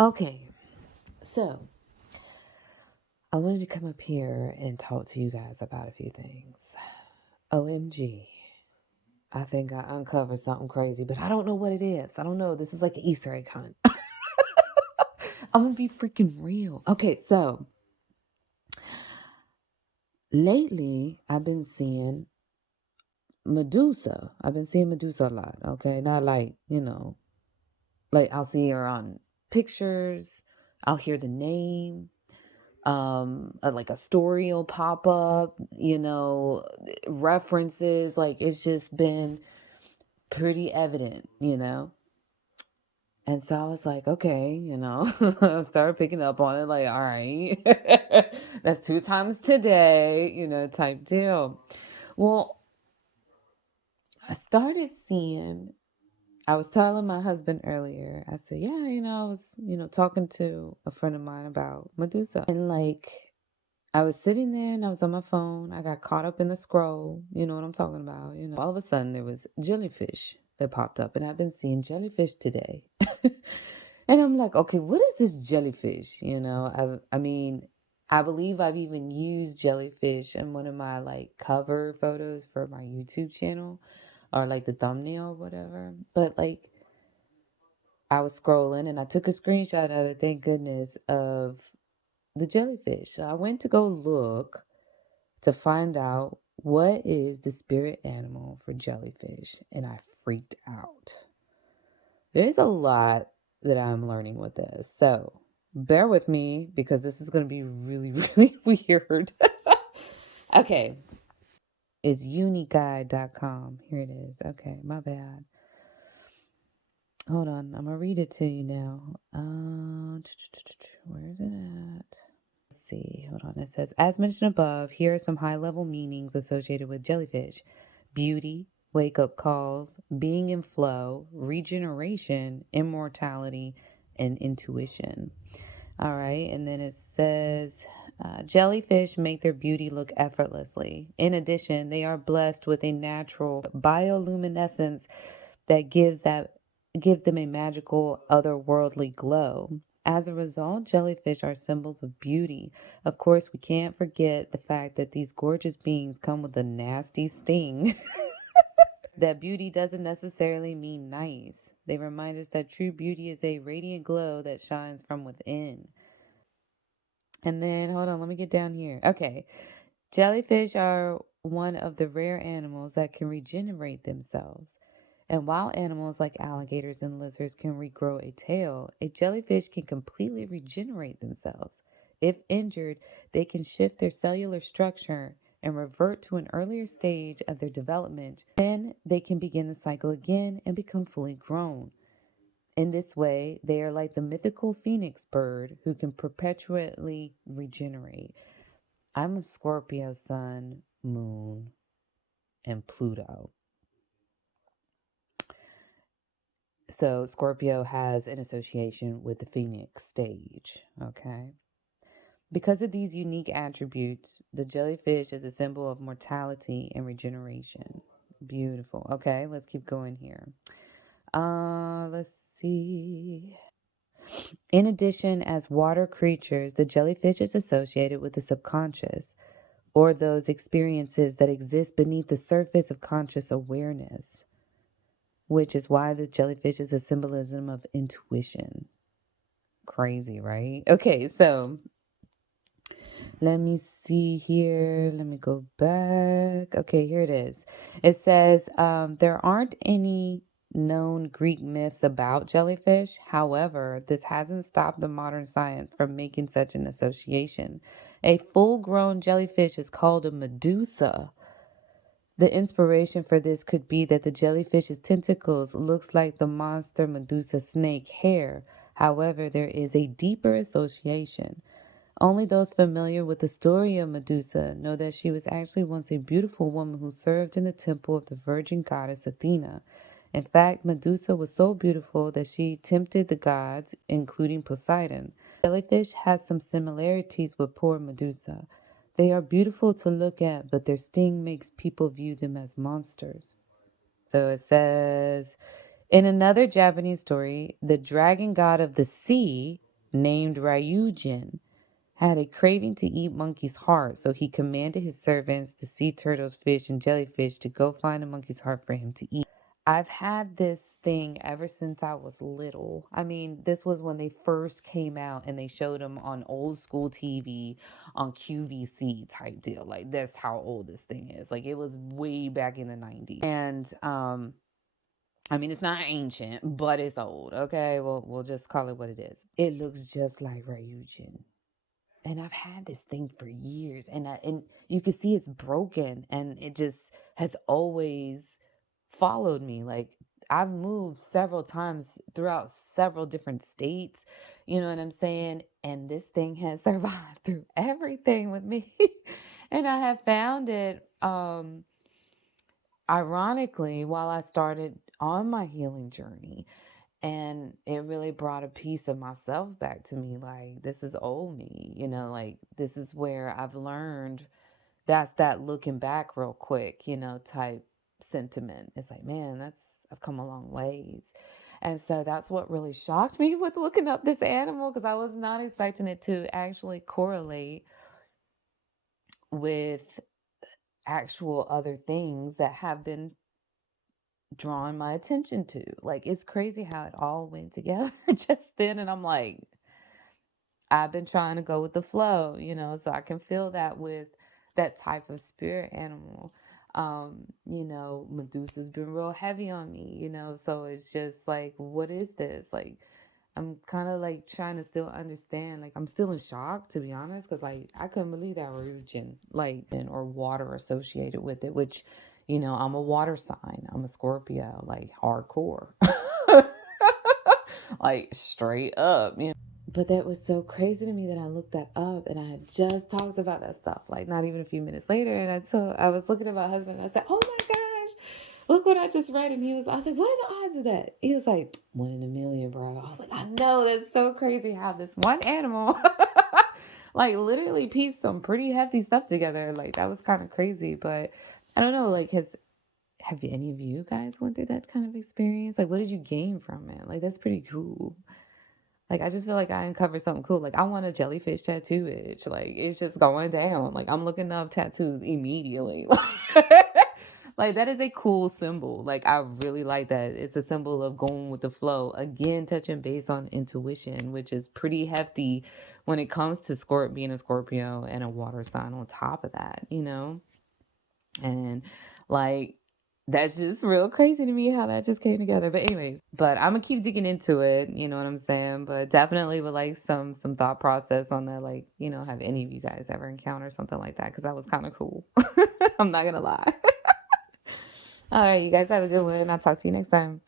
Okay, so I wanted to come up here and talk to you guys about a few things. OMG. I think I uncovered something crazy, but I don't know what it is. I don't know. This is like an Easter egg hunt. I'm gonna be freaking real. Okay, so lately I've been seeing Medusa. I've been seeing Medusa a lot. Okay, not like, like I'll see her on pictures, I'll hear the name, like a story will pop up, references, like it's just been pretty evident. And so I was like, okay, I started picking up on it, like, all right, that's 2 times today, type deal. Well, I started seeing, I was telling my husband earlier, I said, yeah, I was, talking to a friend of mine about Medusa. And like, I was sitting there and I was on my phone. I got caught up in the scroll. You know what I'm talking about. All of a sudden there was jellyfish that popped up, and I've been seeing jellyfish today. And I'm like, okay, what is this jellyfish? I mean, I believe I've even used jellyfish in one of my like cover photos for my YouTube channel, or like the thumbnail or whatever. But like, I was scrolling and I took a screenshot of it, thank goodness, of the jellyfish. So I went to go look to find out what is the spirit animal for jellyfish, and I freaked out. There's a lot that I'm learning with this, so bear with me because this is going to be really, really weird. Okay, it's uniguide.com. Here it is. Okay, my bad. Hold on, I'm gonna read it to you now. Where is it at? Let's see. Hold on. It says, as mentioned above, here are some high level meanings associated with jellyfish: beauty, wake up calls, being in flow, regeneration, immortality, and intuition. All right. And then it says, jellyfish make their beauty look effortlessly. In addition, they are blessed with a natural bioluminescence that gives them a magical otherworldly glow. As a result, jellyfish are symbols of beauty. Of course, we can't forget the fact that these gorgeous beings come with a nasty sting. That beauty doesn't necessarily mean nice. They remind us that true beauty is a radiant glow that shines from within. And then, hold on, let me get down here. Okay. Jellyfish are one of the rare animals that can regenerate themselves. And while animals like alligators and lizards can regrow a tail, a jellyfish can completely regenerate themselves. If injured, they can shift their cellular structure and revert to an earlier stage of their development. Then they can begin the cycle again and become fully grown. In this way, they are like the mythical phoenix bird who can perpetually regenerate. I'm a Scorpio sun, moon, and Pluto. So Scorpio has an association with the Phoenix stage, okay? Because of these unique attributes, the jellyfish is a symbol of mortality and regeneration. Beautiful. Okay, let's keep going here. Let's see. In addition, as water creatures, the jellyfish is associated with the subconscious, or those experiences that exist beneath the surface of conscious awareness, which is why the jellyfish is a symbolism of intuition. Crazy, right? Okay, so let me see here. Let me go back. Okay, here it is. It says there aren't any known Greek myths about jellyfish. However, this hasn't stopped the modern science from making such an association. A full grown jellyfish is called a medusa. The inspiration for this could be that the jellyfish's tentacles looks like the monster Medusa snake hair. However, there is a deeper association. Only those familiar with the story of Medusa know that she was actually once a beautiful woman who served in the temple of the virgin goddess Athena. In fact, Medusa was so beautiful that she tempted the gods, including Poseidon. Jellyfish has some similarities with poor Medusa. They are beautiful to look at, but their sting makes people view them as monsters. So it says, In another Japanese story, the dragon god of the sea, named Ryujin, had a craving to eat monkey's heart, so he commanded his servants, the sea turtles, fish, and jellyfish, to go find a monkey's heart for him to eat. I've had this thing ever since I was little. I mean, this was when they first came out and they showed them on old school TV on QVC type deal. Like, that's how old this thing is. Like, it was way back in the 90s. And I mean, it's not ancient, but it's old. Okay, well, we'll just call it what it is. It looks just like Ryujin, and I've had this thing for years, and you can see it's broken, and it just has always followed me. Like, I've moved several times throughout several different states, you know what I'm saying? And this thing has survived through everything with me. And I have found it ironically while I started on my healing journey, and it really brought a piece of myself back to me. Like, this is old me, like, this is where I've learned. That's that looking back real quick, type sentiment. It's like, man, I've come a long ways. And so that's what really shocked me with looking up this animal, because I was not expecting it to actually correlate with actual other things that have been drawing my attention to. Like, it's crazy how it all went together just then. And I'm like, I've been trying to go with the flow, so I can feel that with that type of spirit animal. Medusa's been real heavy on me, so it's just like, what is this? Like, I'm kind of like trying to still understand. Like, I'm still in shock, to be honest, because like I couldn't believe that religion, like, or water associated with it, which, I'm a water sign. I'm a Scorpio, like hardcore, like straight up, But that was so crazy to me that I looked that up, and I had just talked about that stuff, like not even a few minutes later. And I was looking at my husband and I said, "Oh my gosh, look what I just read." And I was like, "What are the odds of that?" He was like, 1 in a million, bro. I was like, I know, that's so crazy how this one animal like literally pieced some pretty hefty stuff together. Like, that was kind of crazy. But I don't know, like, have any of you guys went through that kind of experience? Like, what did you gain from it? Like, that's pretty cool. Like, I just feel like I uncovered something cool. Like, I want a jellyfish tattoo itch. Like, it's just going down. Like, I'm looking up tattoos immediately. Like, that is a cool symbol. Like, I really like that. It's a symbol of going with the flow. Again, touching base on intuition, which is pretty hefty when it comes to being a Scorpio and a water sign on top of that, And like, that's just real crazy to me how that just came together. But anyways, I'm gonna keep digging into it, you know what I'm saying? But definitely would like some thought process on that. Like, have any of you guys ever encountered something like that? Because that was kind of cool. I'm not gonna lie. All right, you guys have a good one. I'll talk to you next time.